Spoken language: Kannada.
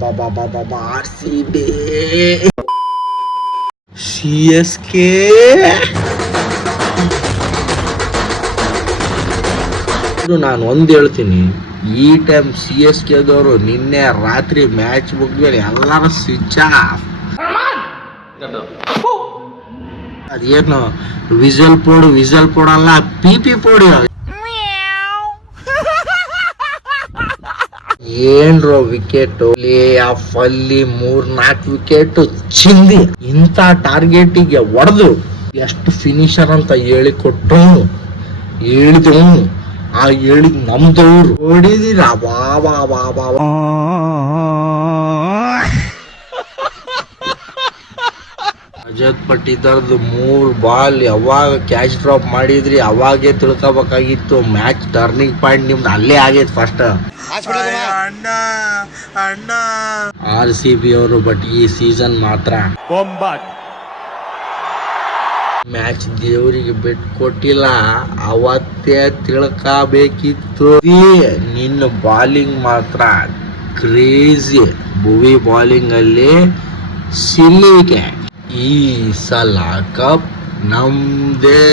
RCB CSK ನಾನು ಒಂದು ಹೇಳ್ತೀನಿ, ಈ ಟೈಮ್ CSK ದವರು ನಿನ್ನೆ ರಾತ್ರಿ ಮ್ಯಾಚ್ ಮುಗಿದ್ಮೇಲೆ ಎಲ್ಲರೂ ಸ್ವಿಚ್ ಆಫ್. ಅದೇನು ವಿಸಲ್ ಪೋಡಲ್ಲ, ಪಿ ಪೋಡಿ. ಏನ್ರೋ ವಿಕೆಟ್ ಅಲ್ಲಿ 3-4 ವಿಕೆಟ್ ಚಿಂದಿ. ಇಂಥ ಟಾರ್ಗೆಟಿಗೆ ಹೊಡೆದು ಎಷ್ಟು ಫಿನಿಷರ್ ಅಂತ ಹೇಳಿಕೊಟ್ಟವನು, ಹೇಳಿದವನು, ಆ ಹೇಳಿದ್ ನಮ್ದವ್ರು ಹೊಡಿದಿರ. ರಜತ್ ಪಟ್ಟಿದಾರ್ದು 3 ಬಾಲ್ ಯಾವಾಗ ಕ್ಯಾಚ್ ಡ್ರಾಪ್ ಮಾಡಿದ್ರಿ ಅವಾಗೇ ತಿಳ್ಕೊಬೇಕಾಗಿತ್ತು. ಮ್ಯಾಚ್ ಟರ್ನಿಂಗ್ ಪಾಯಿಂಟ್ ನಿಮ್ದು ಅಲ್ಲೇ ಆಗೈತೆ ಫಸ್ಟ್. RCB ಅವರು ಬಟ್ ಈ ಸೀಸನ್ ಮಾತ್ರ ಮ್ಯಾಚ್ ದೇವರಿಗೆ ಬೆಟ್ ಕೊಟ್ಟಿಲ್ಲ. ಅವತ್ತೇ ತಿಳ್ಕಬೇಕಿತ್ತು. ನಿನ್ನ ಬಾಲಿಂಗ್ ಮಾತ್ರ ಕ್ರೇಜಿ. ಭುವಿ ಬಾಲಿಂಗ್ ಅಲ್ಲಿ ಸಿಲ್ಲಿ ವಿಕೆಟ್. ಈ ಸಲ ಕಪ್ ನಮ್ದೇ.